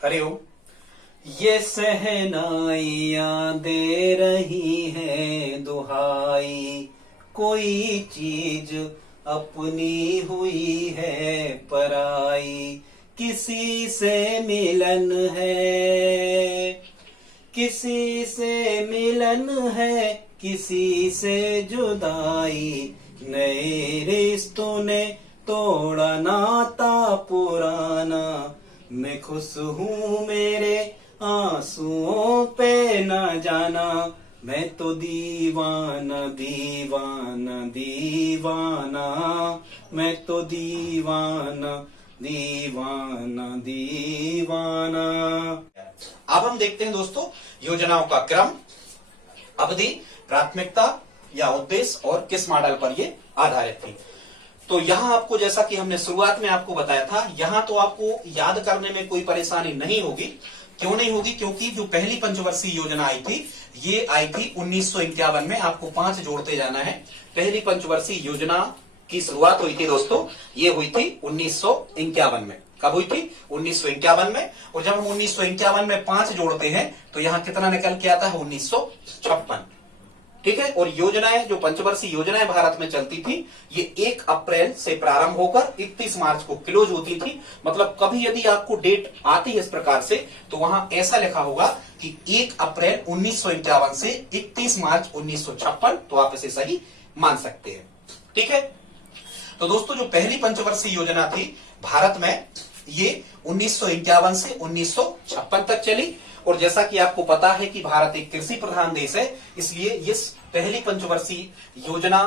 हरिओम। ये सहनाइयाँ दे रही है दुहाई, कोई चीज अपनी हुई है पराई। किसी से मिलन है, किसी से मिलन है, किसी से जुदाई। नए रिश्तों ने तोड़ा नाता पुराना। मैं खुश हूँ मेरे आंसुओं पे न जाना। मैं तो दीवाना दीवाना दीवाना, मैं तो दीवाना दीवाना दीवाना। अब हम देखते हैं दोस्तों योजनाओं का क्रम, अवधि, प्राथमिकता या उद्देश्य और किस मॉडल पर ये आधारित थी। तो यहाँ आपको, जैसा कि हमने शुरुआत में आपको बताया था, यहाँ तो आपको याद करने में कोई परेशानी नहीं होगी। क्यों नहीं होगी? क्योंकि जो पहली पंचवर्षीय योजना आई थी ये आई थी 1951 में। आपको 5 जोड़ते जाना है। पहली पंचवर्षीय योजना की शुरुआत हुई थी दोस्तों, ये हुई थी 1951 में। कब हुई थी? 1951 में। और जब हम 1951 में 5 जोड़ते हैं तो यहाँ कितना निकल के आता है? 1956। ठीक है। और योजनाएं, जो पंचवर्षीय योजनाएं भारत में चलती थी, ये 1 अप्रैल से प्रारंभ होकर 31 मार्च को क्लोज होती थी। मतलब कभी यदि आपको डेट आती है इस प्रकार से तो वहां ऐसा लिखा होगा कि 1 अप्रैल 1951 से 31 मार्च 1956, तो आप इसे सही मान सकते हैं। ठीक है। तो दोस्तों जो पहली पंचवर्षीय योजना थी भारत में, ये 1951 से 1956 तक चली। और जैसा कि आपको पता है कि भारत एक कृषि प्रधान देश है, इसलिए इस पहली पंचवर्षीय योजना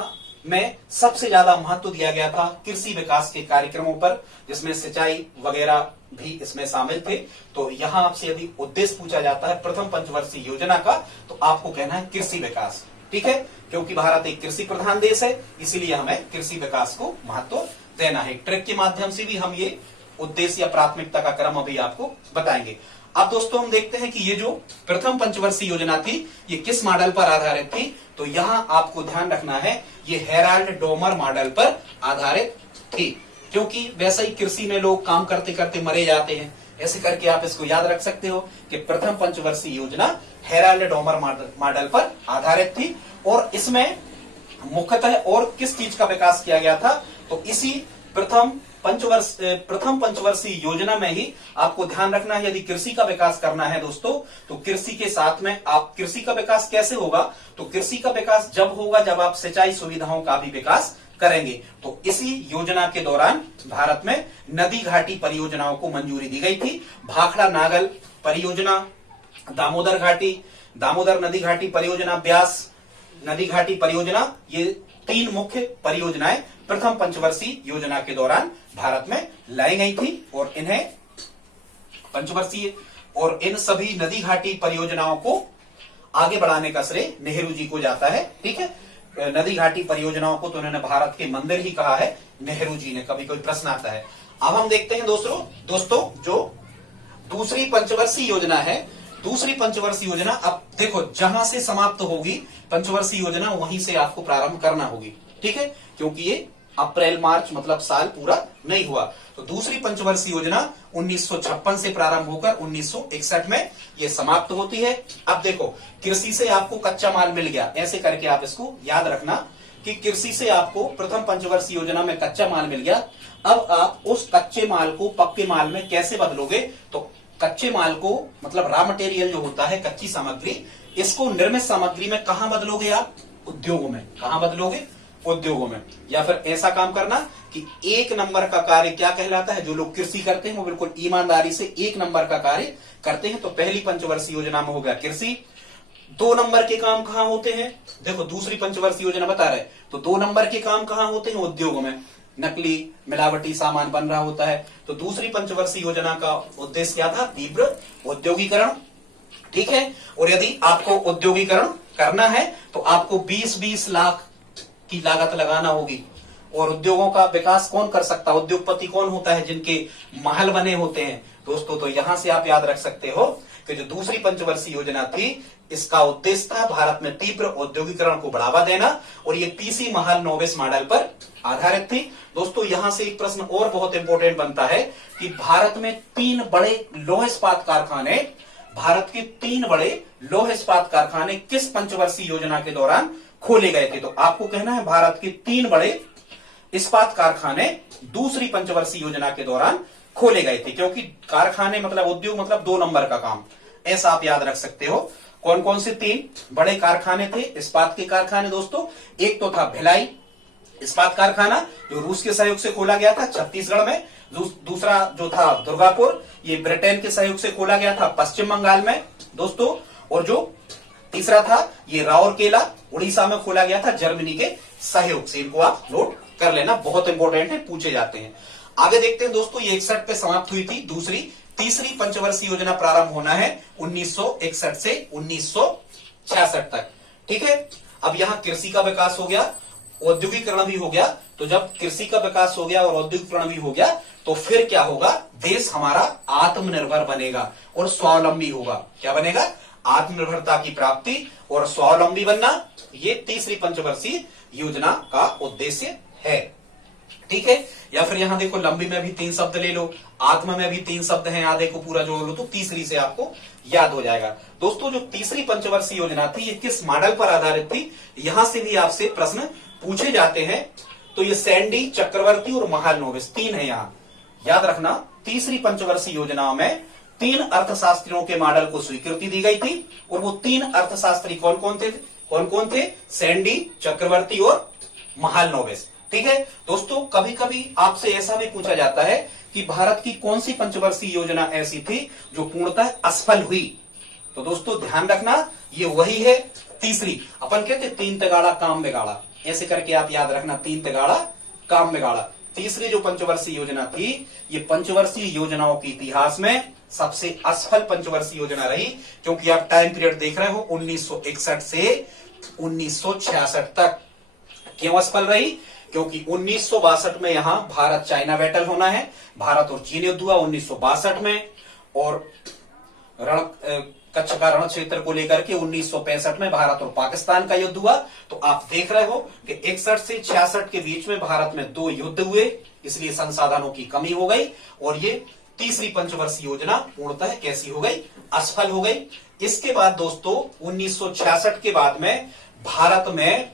में सबसे ज्यादा महत्व दिया गया था कृषि विकास के कार्यक्रमों पर, जिसमें सिंचाई वगैरह भी इसमें शामिल थे। तो यहाँ आपसे यदि उद्देश्य पूछा जाता है प्रथम पंचवर्षीय योजना का, तो आपको कहना है कृषि विकास। ठीक है। क्योंकि भारत एक कृषि प्रधान देश है, इसीलिए हमें कृषि विकास को महत्व देना है। ट्रिक के माध्यम से भी हम ये उद्देश्य या प्राथमिकता का क्रम अभी आपको बताएंगे। अब दोस्तों हम देखते हैं कि ये जो प्रथम पंचवर्षीय योजना थी ये किस मॉडल पर आधारित थी। तो यहाँ आपको ध्यान रखना है ये हेराल्ड डोमर मॉडल पर आधारित थी। क्योंकि वैसे ही कृषि में लोग काम करते करते मरे जाते हैं, ऐसे करके आप इसको याद रख सकते हो कि प्रथम पंचवर्षीय योजना हेराल्ड डोमर मॉडल पर आधारित थी। और इसमें मुख्यतः और किस चीज का विकास किया गया था? तो इसी प्रथम पंचवर्षीय योजना में ही आपको ध्यान रखना है, यदि कृषि का विकास करना है दोस्तों, तो कृषि के साथ में आप कृषि का विकास कैसे होगा? तो कृषि का विकास जब होगा जब आप सिंचाई सुविधाओं का भी विकास करेंगे। तो इसी योजना के दौरान भारत में नदी घाटी परियोजनाओं को मंजूरी दी गई थी। भाखड़ा नागल परियोजना, दामोदर नदी घाटी परियोजना, ब्यास नदी घाटी परियोजना, ये 3 मुख्य परियोजनाएं प्रथम पंचवर्षीय योजना के दौरान भारत में लाई गई थी। और इन्हें पंचवर्षीय और इन सभी नदी घाटी परियोजनाओं को आगे बढ़ाने का श्रेय नेहरू जी को जाता है। ठीक है। नदी घाटी परियोजनाओं को तो उन्होंने भारत के मंदिर ही कहा है नेहरू जी ने, कभी कोई प्रश्न आता है। अब हम देखते हैं दोस्तों जो दूसरी पंचवर्षीय योजना है, दूसरी पंचवर्षीय योजना, अब देखो जहां से समाप्त होगी पंचवर्षीय योजना वहीं से आपको प्रारंभ करना होगी। ठीक है। क्योंकि ये अप्रैल मार्च मतलब साल पूरा नहीं हुआ। तो दूसरी पंचवर्षीय योजना 1956 से प्रारंभ होकर 1961 में ये समाप्त होती है। अब देखो कृषि से आपको कच्चा माल मिल गया, ऐसे करके आप इसको याद रखना कि कृषि से आपको प्रथम पंचवर्षीय योजना में कच्चा माल मिल गया। अब आप उस कच्चे माल को पक्के माल में कैसे बदलोगे? तो कच्चे माल को, मतलब रॉ मटेरियल जो होता है, कच्ची सामग्री, इसको निर्मित सामग्री में कहां बदलोगे आप? उद्योगों में। कहां बदलोगे? उद्योगों में। या फिर ऐसा काम करना कि 1 नंबर का कार्य क्या कहलाता है? जो लोग कृषि करते हैं वो बिल्कुल ईमानदारी से 1 नंबर का कार्य करते हैं। तो पहली पंचवर्षीय योजना में हो गया कृषि। 2 नंबर के काम कहां होते हैं? देखो दूसरी पंचवर्षीय योजना बता रहे, तो 2 नंबर के काम कहां होते हैं? उद्योगों में। नकली मिलावटी सामान बन रहा होता है। तो दूसरी पंचवर्षीय योजना का उद्देश्य क्या था? तीव्र औद्योगिकरण। ठीक है। और यदि आपको औद्योगिकरण करना है तो आपको 20-20 लाख की लागत लगाना होगी। और उद्योगों का विकास कौन कर सकता है? उद्योगपति कौन होता है? जिनके महल बने होते हैं दोस्तों। तो यहां से आप याद रख सकते हो कि जो दूसरी पंचवर्षीय योजना थी इसका उद्देश्य था भारत में तीव्र औद्योगिकरण को बढ़ावा देना और ये तीसरी महालनोबिस मॉडल पर आधारित थी। दोस्तों यहां से एक प्रश्न और बहुत इंपॉर्टेंट बनता है कि भारत में 3 बड़े लौह इस्पात कारखाने, भारत के 3 बड़े लौह इस्पात कारखाने किस पंचवर्षीय योजना के दौरान खोले गए थे? तो आपको कहना है भारत के 3 बड़े इस्पात कारखाने दूसरी पंचवर्षीय योजना के दौरान खोले गए थे, क्योंकि कारखाने मतलब उद्योग मतलब 2 नंबर का काम, ऐसा आप याद रख सकते हो। कौन कौन से 3 बड़े कारखाने थे इस्पात के कारखाने? दोस्तों एक तो था भिलाई इस्पात कारखाना जो रूस के सहयोग से खोला गया था छत्तीसगढ़ में, दूसरा जो था दुर्गापुर ये ब्रिटेन के सहयोग से खोला गया था पश्चिम बंगाल में दोस्तों, और जो तीसरा था ये राउरकेला उड़ीसा में खोला गया था जर्मनी के सहयोग से। इनको आप नोट कर लेना, बहुत इंपॉर्टेंट है, पूछे जाते हैं। आगे देखते हैं दोस्तों, ये 61 पे समाप्त हुई थी। तीसरी पंचवर्षीय योजना प्रारंभ होना है 1961 से 1966 तक। ठीक है, अब यहां कृषि का विकास हो गया, औद्योगिकरण भी हो गया। तो जब कृषि का विकास हो गया और औद्योगिकरण भी हो गया तो फिर क्या होगा? देश हमारा आत्मनिर्भर बनेगा और स्वावलंबी होगा। क्या बनेगा? आत्मनिर्भरता की प्राप्ति और स्वावलंबी बनना, ये तीसरी पंचवर्षीय योजना का उद्देश्य है। ठीक है, या फिर यहां देखो लंबी में भी 3 शब्द ले लो, आत्म में भी 3 शब्द हैं, आधे को पूरा जोड़ लो तो तीसरी से आपको याद हो जाएगा। दोस्तों जो तीसरी पंचवर्षीय योजना थी ये किस मॉडल पर आधारित थी? यहां से भी आपसे प्रश्न पूछे जाते हैं। तो ये सैंडी, चक्रवर्ती और महालनोबिस 3 है। यहां याद रखना, तीसरी पंचवर्षीय योजनाओं में 3 अर्थशास्त्रियों के मॉडल को स्वीकृति दी गई थी और वो 3 अर्थशास्त्री कौन कौन थे? सैंडी, चक्रवर्ती और महालनोबिस। ठीक है दोस्तों, कभी कभी आपसे ऐसा भी पूछा जाता है कि भारत की कौन सी पंचवर्षीय योजना ऐसी थी जो पूर्णतः असफल हुई? तो दोस्तों ध्यान रखना, ये वही है तीसरी। अपन कहते 3 तगाड़ा काम बिगाड़ा, ऐसे करके आप याद रखना, 3 तगाड़ा काम बिगाड़ा। तीसरी जो पंचवर्षीय योजना थी ये पंचवर्षीय योजनाओं के इतिहास में सबसे असफल पंचवर्षीय योजना रही, क्योंकि आप टाइम पीरियड देख रहे हो 1961 से 1966 तक। क्यों असफल रही? क्योंकि 1962 में यहां भारत चाइना बैटल होना है, भारत और चीन युद्ध हुआ 1962 में, और कच्छ का रण क्षेत्र को लेकर के 1965 में भारत और पाकिस्तान का युद्ध हुआ। तो आप देख रहे हो कि 61 से 66 के बीच में भारत में 2 युद्ध हुए, इसलिए संसाधनों की कमी हो गई और ये तीसरी पंचवर्षीय योजना पूर्णतः कैसी हो गई? असफल हो गई। इसके बाद दोस्तों 1966 के बाद में भारत में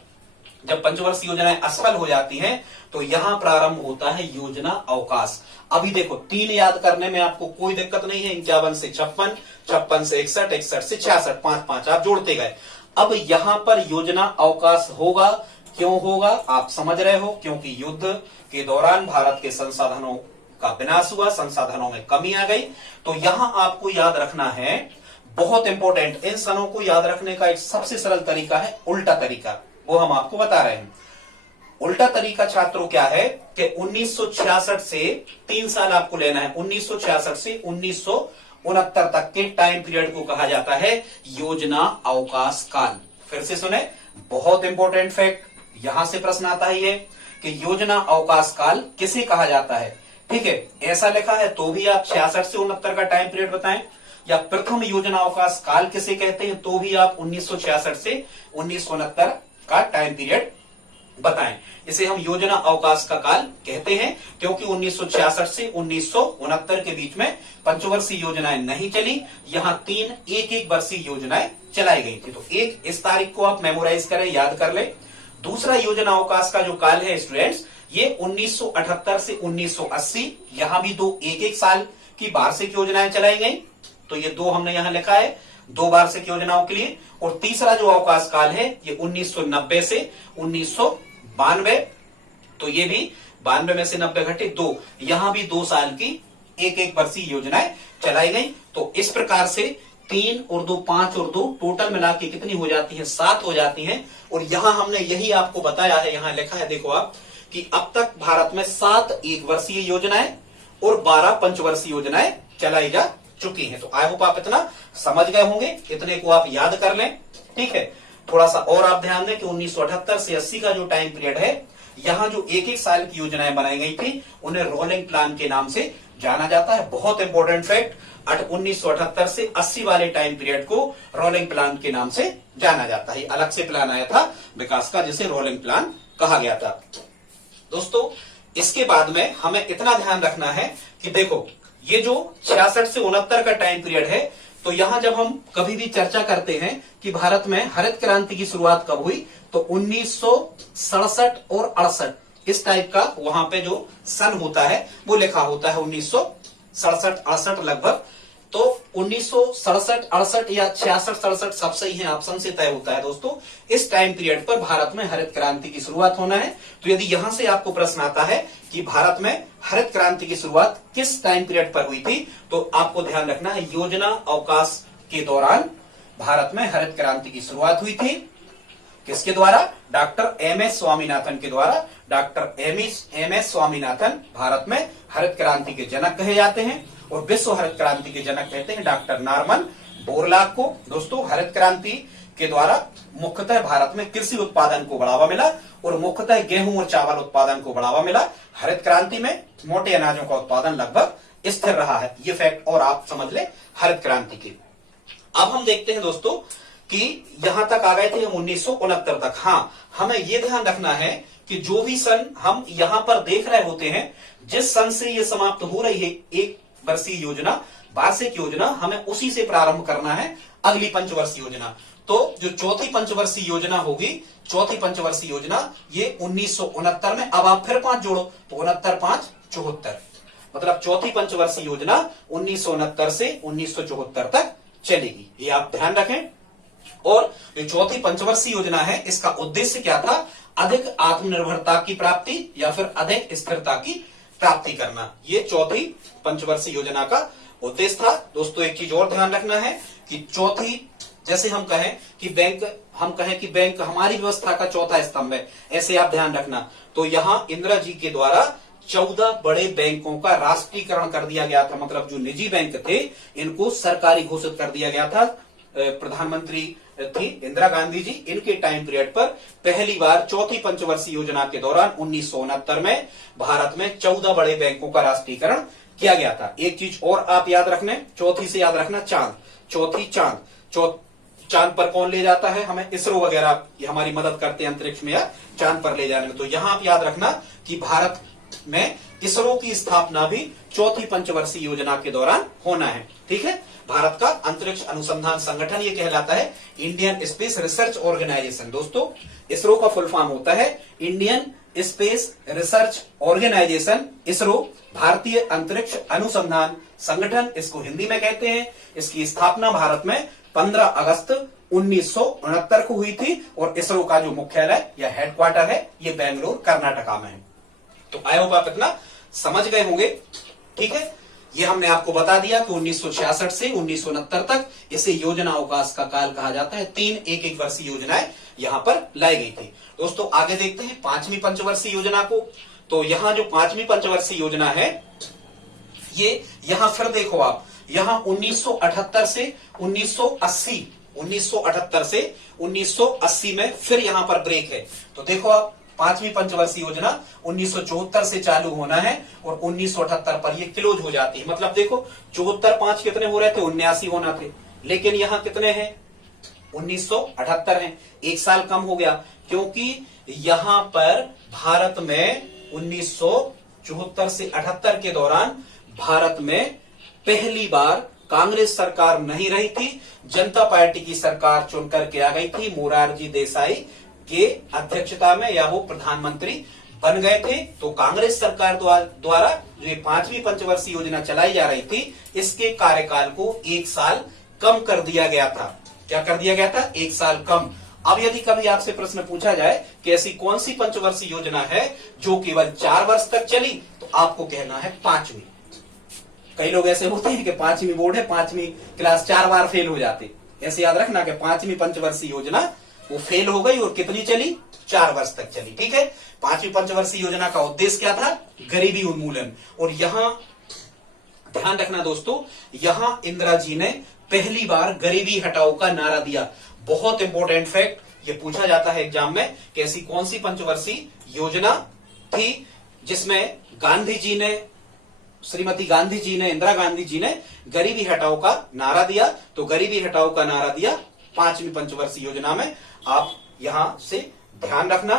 जब पंचवर्षीय योजनाएं असफल हो जाती हैं तो यहां प्रारंभ होता है योजना अवकाश। अभी देखो 3 याद करने में आपको कोई दिक्कत नहीं है, 51 से 56, 56 से 61, 61 से 66, 5-5 आप जोड़ते गए। अब यहां पर योजना अवकाश होगा। क्यों होगा? आप समझ रहे हो, क्योंकि युद्ध के दौरान भारत के संसाधनों का विनाश हुआ, संसाधनों में कमी आ गई। तो यहां आपको याद रखना है, बहुत इंपॉर्टेंट, इन सनों को याद रखने का एक सबसे सरल तरीका है उल्टा तरीका, वो हम आपको बता रहे हैं। उल्टा तरीका छात्रों क्या है कि 1966 से 3 साल आपको लेना है, 1966 से 1969 तक के टाइम पीरियड को कहा जाता है योजना अवकाश काल। फिर से सुने, बहुत इंपॉर्टेंट फैक्ट, यहां से प्रश्न आता है ये कि योजना अवकाश काल किसे कहा जाता है। ठीक है, ऐसा लिखा है तो भी आप 66 से 69 का टाइम पीरियड बताएं, या प्रथम योजना अवकाश काल किसे कहते हैं तो भी आप 1966 से 1969 का टाइम पीरियड बताएं। इसे हम योजना अवकाश का काल कहते हैं, क्योंकि 1966 से 1969 के बीच में पंचवर्षीय योजनाएं नहीं चली, यहां 3 एक वर्षीय योजनाएं चलाई गई थी। तो एक इस तारीख को आप मेमोराइज करें, याद कर ले। दूसरा योजना अवकाश का जो काल है स्टूडेंट्स, ये 1978 से 1980, यहां भी 2 एक साल की वार्षिक योजनाएं चलाई गई। तो ये 2 हमने यहां लिखा है, 2 वार्षिक योजनाओं के लिए। और तीसरा जो अवकाश काल है ये 1990 से 1992, तो ये भी 92 में से 90 घटे 2, यहां भी 2 साल की एक वर्षीय योजनाएं चलाई गई। तो इस प्रकार से 3 और 2 5 और 2 टोटल मिला के कितनी हो जाती है? 7 हो जाती हैं। और यहां हमने यही आपको बताया है, यहां लिखा है देखो आप, कि अब तक भारत में 7 एक वर्षीय योजनाएं और 12 पंचवर्षीय योजनाएं चलाई जा चुकी हैं। तो आई होप आप इतना समझ गए होंगे, इतने को आप याद कर लें। ठीक है, थोड़ा सा और आप ध्यान दें कि 1978 से 80 का जो टाइम पीरियड है, यहां जो एक साल की योजनाएं बनाई गई थी उन्हें रोलिंग प्लान के नाम से जाना जाता है। बहुत इंपॉर्टेंट फैक्ट, 1978 से 80 वाले टाइम पीरियड को रोलिंग प्लान के नाम से जाना जाता है। अलग से प्लान आया था विकास का, जिसे रोलिंग प्लान कहा गया था। दोस्तों इसके बाद में हमें इतना ध्यान रखना है कि देखो ये जो 66 से 69 का टाइम पीरियड है, तो यहां जब हम कभी भी चर्चा करते हैं कि भारत में हरित क्रांति की शुरुआत कब हुई, तो 1967 और 68 इस टाइप का वहां पे जो सन होता है वो लिखा होता है 1967-68 लगभग। तो 1967-68 या 66-67 सब सही है, ऑप्शन से तय होता है दोस्तों। इस टाइम पीरियड पर भारत में हरित क्रांति की शुरुआत होना है। तो यदि यहां से आपको प्रश्न आता है कि भारत में हरित क्रांति की शुरुआत किस टाइम पीरियड पर हुई थी, तो आपको ध्यान रखना है योजना अवकाश के दौरान भारत में हरित क्रांति की शुरुआत हुई थी। किसके द्वारा? डॉक्टर एमएस स्वामीनाथन के द्वारा। डॉक्टर एमएस स्वामीनाथन भारत में हरित क्रांति के जनक कहे जाते हैं और विश्व हरित क्रांति के जनक कहते हैं डॉक्टर नॉर्मन बोरलॉग को। दोस्तों हरित क्रांति के द्वारा मुख्यतः भारत में कृषि उत्पादन को बढ़ावा मिला और मुख्यतः गेहूं और चावल उत्पादन को बढ़ावा मिला। हरित क्रांति में मोटे अनाजों का उत्पादन लगभग स्थिर रहा है। ये फैक्ट और आप समझ ले हरित क्रांति के। अब हम देखते हैं दोस्तों कि यहां तक आ गए थे हम 1969 तक। हाँ, हमें यह ध्यान रखना है कि जो भी सन हम यहां पर देख रहे होते हैं, जिस सन से ये समाप्त हो रही है एक वर्षीय योजना, वार्षिक योजना, हमें उसी से प्रारंभ करना है अगली पंचवर्षीय योजना। तो जो चौथी पंचवर्षीय योजना होगी, चौथी पंचवर्षीय योजना ये 1969 में। अब आप फिर 5 जोड़ो तो 69 5 74, मतलब चौथी पंचवर्षीय योजना 1969 से 1974 तक चलेगी। ये आप ध्यान रखें। और जो चौथी पंचवर्षीय योजना है, इसका उद्देश्य क्या था? अधिक आत्मनिर्भरता की प्राप्ति या फिर अधिक स्थिरता की प्राप्ति करना। ये चौथी पंचवर्षीय योजना का उद्देश्य था। दोस्तों एक चीज और ध्यान रखना है कि चौथी, जैसे हम कहें कि बैंक हमारी व्यवस्था का चौथा स्तंभ है, ऐसे आप ध्यान रखना। तो यहां इंदिरा जी के द्वारा 14 बड़े बैंकों का राष्ट्रीयकरण कर दिया गया था। मतलब जो निजी बैंक थे इनको सरकारी घोषित कर दिया गया था। प्रधानमंत्री थी इंदिरा गांधी जी, इनके टाइम पीरियड पर पहली बार चौथी पंचवर्षीय योजना के दौरान 1969 में भारत में 14 बड़े बैंकों का राष्ट्रीयकरण किया गया था। एक चीज और आप याद रखने, चौथी से याद रखना चांद। चौथी चांद पर कौन ले जाता है हमें? इसरो वगैरह हमारी मदद करते हैं अंतरिक्ष में या चांद पर ले जाने में। तो यहां आप याद रखना कि भारत में इसरो की स्थापना भी चौथी पंचवर्षीय योजना के दौरान होना है। ठीक है, भारत का अंतरिक्ष अनुसंधान संगठन ये कहलाता है इंडियन स्पेस रिसर्च ऑर्गेनाइजेशन। दोस्तों इसरो का फुल फॉर्म होता है Indian Space Research Organisation. ISRO भारतीय अंतरिक्ष अनुसंधान संगठन इसको हिंदी में कहते हैं। इसकी स्थापना भारत में 15 अगस्त 1969 को हुई थी और इसरो का जो मुख्यालय या हेडक्वार्टर है ये बेंगलुरु कर्नाटका में है। तो आई होप आप इतना समझ गए होंगे। ठीक है, ये हमने आपको बता दिया कि 1966 से 1969 तक इसे योजना अवकाश का काल कहा जाता है। 3 एक वर्षीय योजनाएं यहां पर लाई गई थी। दोस्तों आगे देखते हैं 5वीं पंचवर्षीय योजना को। तो यहां जो 5वीं पंचवर्षीय योजना है, ये यहां फिर देखो आप, यहां 1978 से 1980, 1978 से 1980 में फिर यहां पर ब्रेक है। तो देखो आप 5वीं पंचवर्षीय योजना 1974 से चालू होना है और 1978 पर ये क्लोज हो जाती है। मतलब देखो 74 5 कितने हो रहे थे? 79 होना थे, लेकिन यहां कितने हैं? 1978 हैं। एक साल कम हो गया क्योंकि यहां पर भारत में 1974 से 78 के दौरान भारत में पहली बार कांग्रेस सरकार नहीं रही थी, जनता पार्टी की सरकार चुनकर के आ गई थी। मोरारजी देसाई के अध्यक्षता में या वो प्रधानमंत्री बन गए थे। तो कांग्रेस सरकार द्वारा जो 5वीं पंचवर्षीय योजना चलाई जा रही थी, इसके कार्यकाल को 1 साल कम कर दिया गया था। क्या कर दिया गया था? 1 साल कम। अब यदि कभी आपसे प्रश्न पूछा जाए कि ऐसी कौन सी पंचवर्षीय योजना है जो केवल 4 वर्ष तक चली, तो आपको कहना है 5वीं। कई लोग ऐसे होते हैं कि 5वीं बोर्ड है, 5वीं क्लास 4 बार फेल हो जाते। ऐसे याद रखना कि 5वीं पंचवर्षीय योजना वो फेल हो गई और कितनी चली? 4 वर्ष तक चली। ठीक है, 5वीं पंचवर्षीय योजना का उद्देश्य क्या था? गरीबी उन्मूलन। और यहां ध्यान रखना दोस्तों, यहां इंदिरा जी ने पहली बार गरीबी हटाओ का नारा दिया। बहुत इंपॉर्टेंट फैक्ट, ये पूछा जाता है एग्जाम में कि ऐसी कौन सी पंचवर्षीय योजना थी जिसमें गांधी जी ने श्रीमती गांधी जी ने, इंदिरा गांधी जी ने गरीबी हटाओ का नारा दिया। तो गरीबी हटाओ का नारा दिया 5वीं पंचवर्षीय योजना में। आप यहां से ध्यान रखना,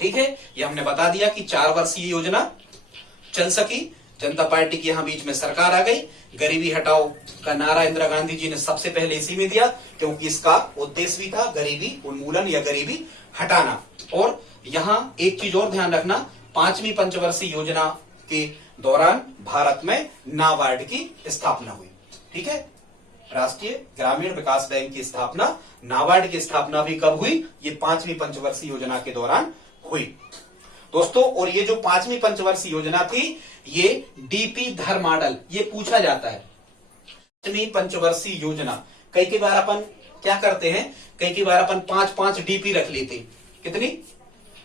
ठीक है। ये हमने बता दिया कि 4 वर्षीय योजना चल सकी, जनता पार्टी की यहां बीच में सरकार आ गई। गरीबी हटाओ का नारा इंदिरा गांधी जी ने सबसे पहले इसी में दिया, क्योंकि इसका उद्देश्य भी था गरीबी उन्मूलन या गरीबी हटाना। और यहां एक चीज और ध्यान रखना, 5वीं पंचवर्षीय योजना के दौरान भारत में नाबार्ड की स्थापना हुई, ठीक है। राष्ट्रीय ग्रामीण विकास बैंक की स्थापना, नाबार्ड की स्थापना भी कब हुई? ये 5वीं पंचवर्षीय योजना के दौरान हुई दोस्तों। और ये जो 5वीं पंचवर्षीय योजना थी, ये डीपी धर मॉडल, ये पूछा जाता है। 5वीं पंचवर्षीय योजना, कई बार अपन क्या करते हैं, कई बार अपन 5-5 डीपी रख लेते, कितनी,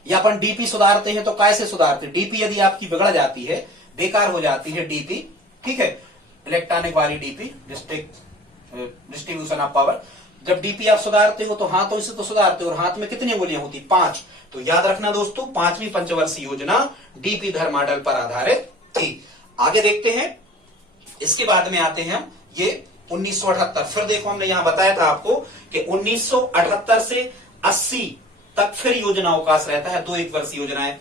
या अपन डीपी सुधारते हैं तो कैसे सुधारते? डीपी यदि आपकी बिगड़ जाती है, बेकार हो जाती है डीपी, ठीक है, इलेक्ट्रॉनिक वाली डीपी, डिस्ट्रीब्यूशन ऑफ पावर, जब डीपी आप सुधारते हो तो हाथों से तो सुधारते हो, और हाथ में कितनी उंगलियां होती? 5। तो याद रखना दोस्तों, 5वीं पंचवर्षीय योजना डीपी धर मॉडल पर आधारित थी। आगे देखते हैं, इसके बाद में आते हैं हम ये 1978। फिर देखो, हमने यहां बताया था आपको कि 1978 से 80 तक फिर योजना अवकाश रहता है, 2 एक वर्षीय योजनाएं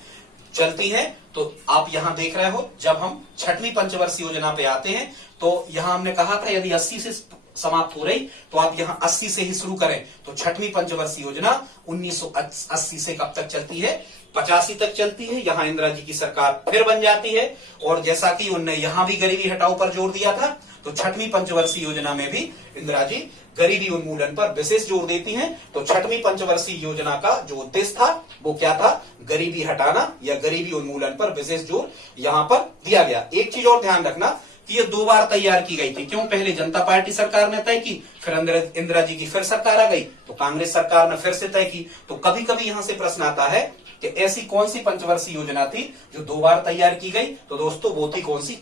चलती हैं। तो आप यहां देख रहे हो, जब हम 6वीं पंचवर्षीय योजना पे आते हैं तो यहां हमने कहा था यदि 80 से समाप्त हो रही तो आप यहां 80 से ही शुरू करें। तो 6वीं पंचवर्षीय योजना 1980 से कब तक चलती है? 85 तक चलती है। यहां इंदिरा जी की सरकार फिर बन जाती है, और जैसा कि उनने यहां भी गरीबी हटाओ पर जोर दिया था, तो 6वीं पंचवर्षीय योजना में भी इंदिरा जी गरीबी उन्मूलन पर विशेष जोर देती हैं। तो 6वीं पंचवर्षीय योजना का जो उद्देश्य था वो क्या था? गरीबी हटाना या गरीबी उन्मूलन पर विशेष जोर यहां पर दिया गया। एक चीज और ध्यान रखना कि ये 2 बार तैयार की गई थी। क्यों? पहले जनता पार्टी सरकार ने तय की, फिर इंदिरा जी की फिर सरकार आ गई, तो कांग्रेस सरकार ने फिर से तय की। तो कभी कभी यहां से प्रश्न आता है कि ऐसी कौन सी पंचवर्षीय योजना थी जो 2 बार तैयार की गई? तो दोस्तों वो थी कौन सी?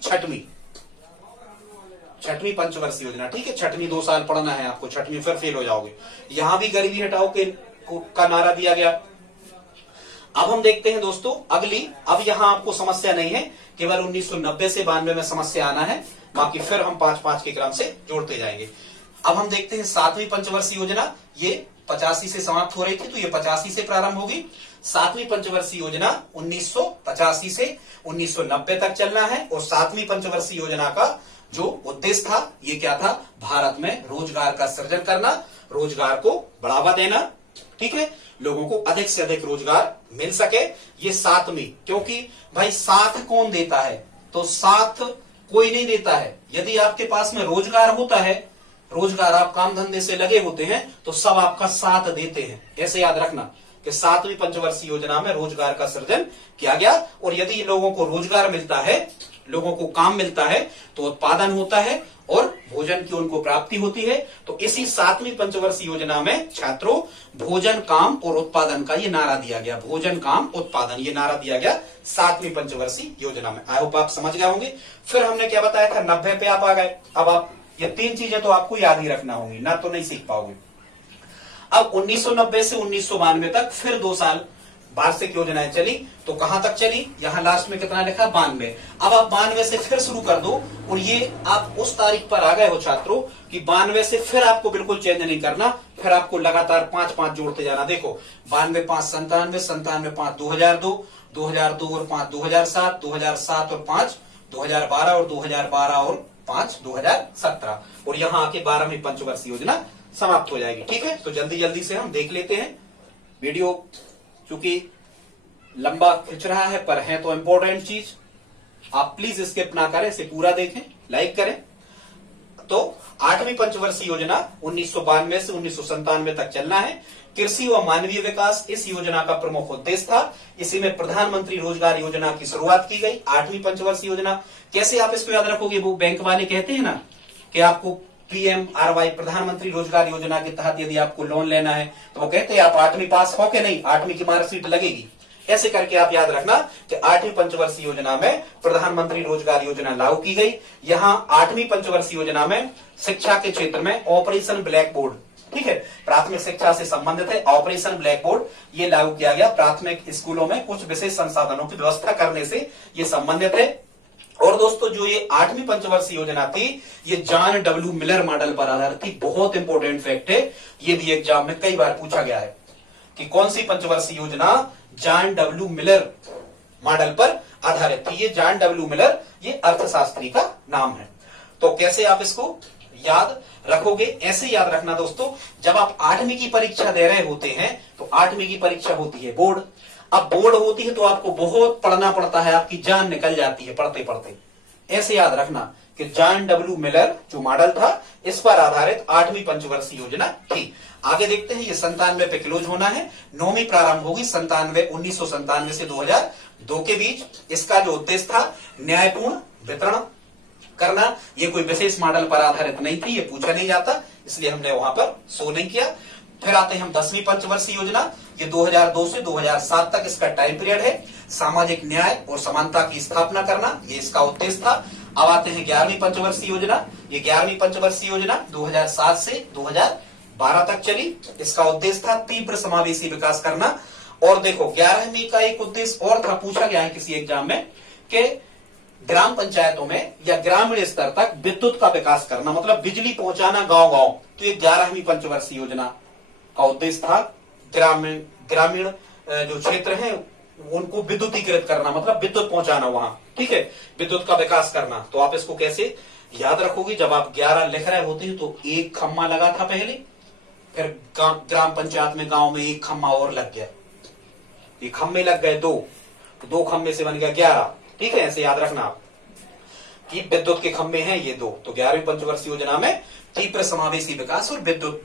6वीं पंचवर्षीय योजना, ठीक है। 6वीं 2 साल पढ़ना है आपको, 6वीं फिर फेल हो जाओगे। यहां भी गरीबी हटाओ का नारा दिया गया। अब हम देखते हैं दोस्तों अगली, अब यहां आपको समस्या नहीं है, केवल 1990 से 92 में समस्या आना है, बाकी फिर हम 5-5 के क्रम से जोड़ते जाएंगे। अब हम देखते हैं 7वीं पंचवर्षीय योजना, ये 85 से समाप्त हो रही थी, तो ये 85 से प्रारंभ होगी। 7वीं पंचवर्षीय योजना 1985 से 1990 तक चलना है। और 7वीं पंचवर्षीय योजना का जो उद्देश्य था, ये क्या था? भारत में रोजगार का सृजन करना, रोजगार को बढ़ावा देना, ठीक है, लोगों को अधिक से अधिक रोजगार मिल सके। ये 7वीं, क्योंकि भाई साथ कौन देता है? तो साथ कोई नहीं देता है। यदि आपके पास में रोजगार होता है, रोजगार आप काम धंधे से लगे होते हैं, तो सब आपका साथ देते हैं। ऐसे याद रखना कि 7वीं पंचवर्षीय योजना में रोजगार का सृजन किया गया। और यदि लोगों को रोजगार मिलता है, लोगों को काम मिलता है, तो उत्पादन होता है और भोजन की उनको प्राप्ति होती है। तो इसी 7वीं पंचवर्षीय योजना में छात्रों भोजन, काम और उत्पादन का ये नारा दिया गया। भोजन, काम, उत्पादन, ये नारा दिया गया 7वीं पंचवर्षीय योजना में। आई होप आप समझ गए होंगे। फिर हमने क्या बताया था? 90 पे आप आ गए। अब आप ये 3 चीजें तो आपको याद ही रखना होंगी, ना तो नहीं सीख पाओगे। अब 1990 से 1992 तक फिर 2 साल वार्षिक योजनाएं चली। तो कहां तक चली? यहां लास्ट में कितना लिखा? 92। अब आप 92 से फिर शुरू कर दो, और ये आप उस तारीख पर आ गए हो छात्रों कि 92 से फिर आपको बिल्कुल चेंज नहीं करना, फिर आपको लगातार 5-5 जोड़ते जाना। देखो 92 5 97, 97 5 2002, 2002 और 5 2007, 2007 और 5 2012, और 2012 और 5 2017, और यहां आके 12वीं पंचवर्षीय योजना समाप्त हो जाएगी, ठीक है। तो जल्दी जल्दी से हम देख लेते हैं। वीडियो चूंकि लंबा खिंच रहा है, पर है तो इंपॉर्टेंट चीज, आप प्लीज स्किप ना करें, इसे पूरा देखें, लाइक करें। तो 8वीं पंचवर्षीय योजना 1992 से 1997 तक चलना है। कृषि व मानवीय विकास इस योजना का प्रमुख उद्देश्य था। इसी में प्रधानमंत्री रोजगार योजना की शुरुआत की गई। 8वीं पंचवर्षीय योजना कैसे आप इसको याद रखोगे? वो बैंक वाले कहते हैं ना कि आपको PMRY, प्रधानमंत्री रोजगार योजना के तहत यदि आपको लोन लेना है, तो वो कहते हैं आप 8वीं पास हो के नहीं, 8वीं की मार्कशीट लगेगी। ऐसे करके आप याद रखना कि 8वीं पंचवर्षीय योजना में प्रधानमंत्री रोजगार योजना लागू की गई। यहाँ 8वीं पंचवर्षीय योजना में शिक्षा के क्षेत्र में ऑपरेशन ब्लैक बोर्ड, ठीक है, प्राथमिक शिक्षा से संबंधित है। ऑपरेशन ब्लैक बोर्ड ये लागू किया गया। प्राथमिक स्कूलों में कुछ विशेष संसाधनों की व्यवस्था करने से ये संबंधित है। और दोस्तों जो ये 8वीं पंचवर्षीय योजना थी, ये जॉन डब्ल्यू मिलर मॉडल पर आधारित थी। बहुत इंपॉर्टेंट फैक्ट है, ये भी एग्जाम में कई बार पूछा गया है कि कौन सी पंचवर्षीय योजना जॉन डब्ल्यू मिलर मॉडल पर आधारित थी। ये जॉन डब्ल्यू मिलर, ये अर्थशास्त्री का नाम है। तो कैसे आप इसको याद रखोगे? ऐसे याद रखना दोस्तों, जब आप 8वीं की परीक्षा दे रहे होते हैं तो 8वीं की परीक्षा होती है बोर्ड। अब बोर्ड होती है तो आपको बहुत पढ़ना पड़ता है, आपकी जान निकल जाती है पढ़ते पढ़ते। ऐसे याद रखना कि जॉन डब्ल्यू मिलर जो मॉडल था, इस पर आधारित 8वीं पंचवर्षीय योजना थी। आगे देखते हैं, ये 97 पे क्लोज होना है, 9वीं प्रारंभ होगी 1997 से 2002 के बीच। इसका जो उद्देश्य था न्यायपूर्ण वितरण करना। ये कोई विशेष मॉडल पर आधारित नहीं थी, ये पूछा नहीं जाता, इसलिए हमने वहां पर शो नहीं किया। फिर आते हैं हम 10वीं पंचवर्षीय योजना, ये 2002 से 2007 तक इसका टाइम पीरियड है। सामाजिक न्याय और समानता की स्थापना करना, ये इसका उद्देश्य था। अब आते हैं 11वीं पंचवर्षीय योजना। ये 11वीं पंचवर्षीय योजना 2007 से 2012 तक चली। इसका उद्देश्य था तीव्र समावेशी विकास करना। और देखो 11वीं का एक उद्देश्य और था, पूछा गया है किसी एग्जाम में, कि ग्राम पंचायतों में या ग्रामीण स्तर तक विद्युत का विकास करना, मतलब बिजली पहुंचाना गांव गांव। तो ये 11वीं पंचवर्षीय योजना का उद्देश्य था ग्रामीण जो क्षेत्र है उनको विद्युतीकृत करना, मतलब विद्युत पहुंचाना वहां, ठीक है, विद्युत का विकास करना। तो आप इसको कैसे याद रखोगे? जब आप 11 लिख रहे होते हैं तो एक खम्मा लगा था पहले, फिर ग्राम पंचायत में गांव में एक खम्मा और लग गया, ये खम्मे लग गए 2, तो 2 खम्मे से बन गया 11, ठीक है। ऐसे याद रखना आप कि विद्युत के खम्भे हैं ये 2। तो 11वीं पंचवर्षीय योजना में तीव्र समावेशी विकास और विद्युत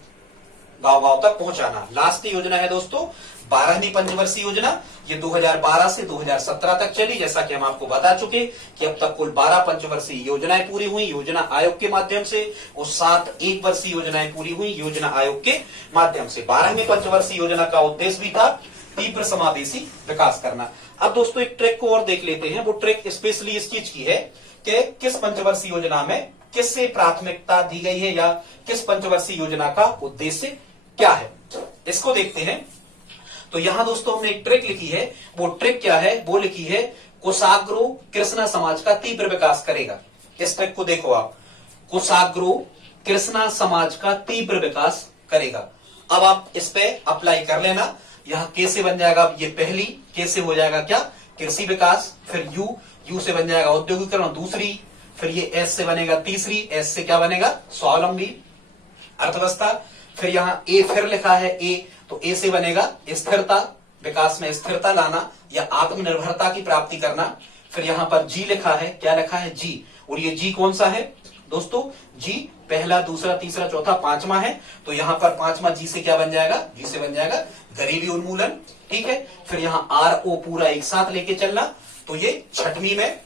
गांव गांव तक पहुंचाना। लास्ट योजना है दोस्तों 12वीं पंचवर्षीय योजना, ये 2012 से 2017 तक चली। जैसा कि हम आपको बता चुके कि अब तक कुल 12 पंचवर्षीय योजनाएं पूरी हुई योजना आयोग के माध्यम से, और 7 एक वर्षीय योजनाएं पूरी हुई योजना आयोग के माध्यम से। 12वीं पंचवर्षीय योजना का उद्देश्य भी था तीव्र समावेशी विकास करना। अब दोस्तों एक ट्रिक को और देख लेते हैं, वो ट्रिक स्पेशली इस चीज की है कि किस पंचवर्षीय योजना में किससे प्राथमिकता दी गई है, या किस पंचवर्षीय योजना का उद्देश्य क्या है, इसको देखते हैं। तो यहां दोस्तों हमने एक ट्रिक लिखी है, वो ट्रिक क्या है? वो लिखी है कुशाग्रो कृष्णा समाज का तीव्र विकास करेगा। इस ट्रिक को देखो आप, कुशाग्रो कृष्णा समाज का तीव्र विकास करेगा। अब आप इस पे अप्लाई कर लेना। यहां कैसे बन जाएगा? ये पहली कैसे हो जाएगा क्या? कृषि विकास, फिर यू से बन जाएगा औद्योगिकरण दूसरी, फिर ये एस से बनेगा तीसरी, एस से क्या बनेगा? स्वावलंबी अर्थव्यवस्था। फिर यहाँ ए फिर लिखा है ए, तो ए से बनेगा स्थिरता, विकास में स्थिरता लाना या आत्मनिर्भरता की प्राप्ति करना। फिर यहाँ पर जी लिखा है, क्या लिखा है? जी। और ये जी कौन सा है दोस्तों? जी पहला, दूसरा, तीसरा, चौथा, 5वां है। तो यहाँ पर 5वां जी से क्या बन जाएगा? जी से बन जाएगा गरीबी उन्मूलन, ठीक है। फिर यहाँ आर ओ पूरा एक साथ लेके चलना, तो ये 6वीं में,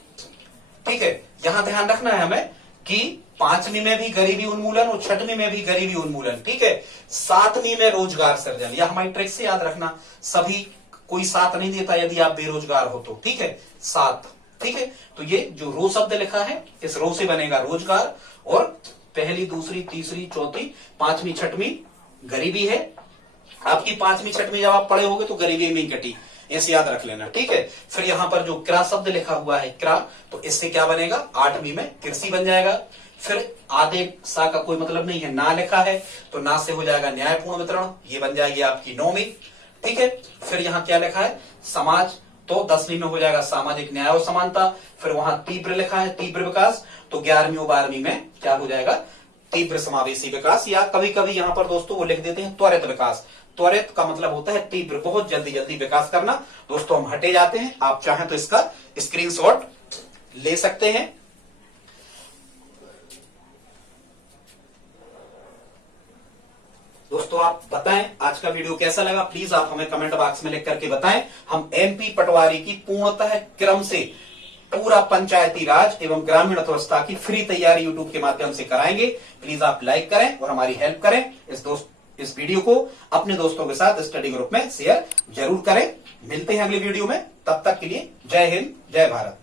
ठीक है। यहां ध्यान रखना है हमें कि 5वीं में भी गरीबी उन्मूलन और 6वीं में भी गरीबी उन्मूलन, ठीक है। 7वीं में रोजगार सृजन, यह हमारी ट्रिक से याद रखना। सभी कोई साथ नहीं देता यदि आप बेरोजगार हो तो, ठीक है, 7, ठीक है। तो ये जो रो शब्द लिखा है, इस रो से बनेगा रोजगार, और पहली, दूसरी, तीसरी, चौथी, 5वीं, 6वीं गरीबी है। आपकी 5वीं, 6वीं जब आप पढ़े होंगे तो गरीबी में कटी, ऐसे याद रख लेना, ठीक है। फिर यहां पर जो क्रा शब्द लिखा हुआ है क्रा, तो इससे क्या बनेगा? 8वीं में कृषि बन जाएगा। फिर आधे सा का कोई मतलब नहीं है, ना लिखा है, तो ना से हो जाएगा न्यायपूर्ण वितरण, ये बन जाएगी आपकी 9वीं, ठीक है। फिर यहाँ क्या लिखा है? समाज, तो 10वीं में हो जाएगा सामाजिक न्याय और समानता। फिर वहां तीव्र लिखा है, तीव्र विकास, तो 11वीं और 12वीं में क्या हो जाएगा? तीव्र समावेशी विकास, या कभी कभी यहाँ पर दोस्तों वो लिख देते हैं त्वरित विकास। त्वरित का मतलब होता है तीव्र, बहुत जल्दी जल्दी विकास करना। दोस्तों हम हटे जाते हैं, आप चाहें तो इसका स्क्रीनशॉट ले सकते हैं। दोस्तों आप बताएं आज का वीडियो कैसा लगा, प्लीज आप हमें कमेंट बॉक्स में लिख करके बताएं। हम एमपी पटवारी की पूर्णतः क्रम से पूरा पंचायती राज एवं ग्रामीण अर्थव्यवस्था की फ्री तैयारी यूट्यूब के माध्यम से कराएंगे। प्लीज आप लाइक करें और हमारी हेल्प करें। इस वीडियो को अपने दोस्तों के साथ स्टडी ग्रुप में शेयर जरूर करें। मिलते हैं अगले वीडियो में, तब तक के लिए जय हिंद, जय भारत।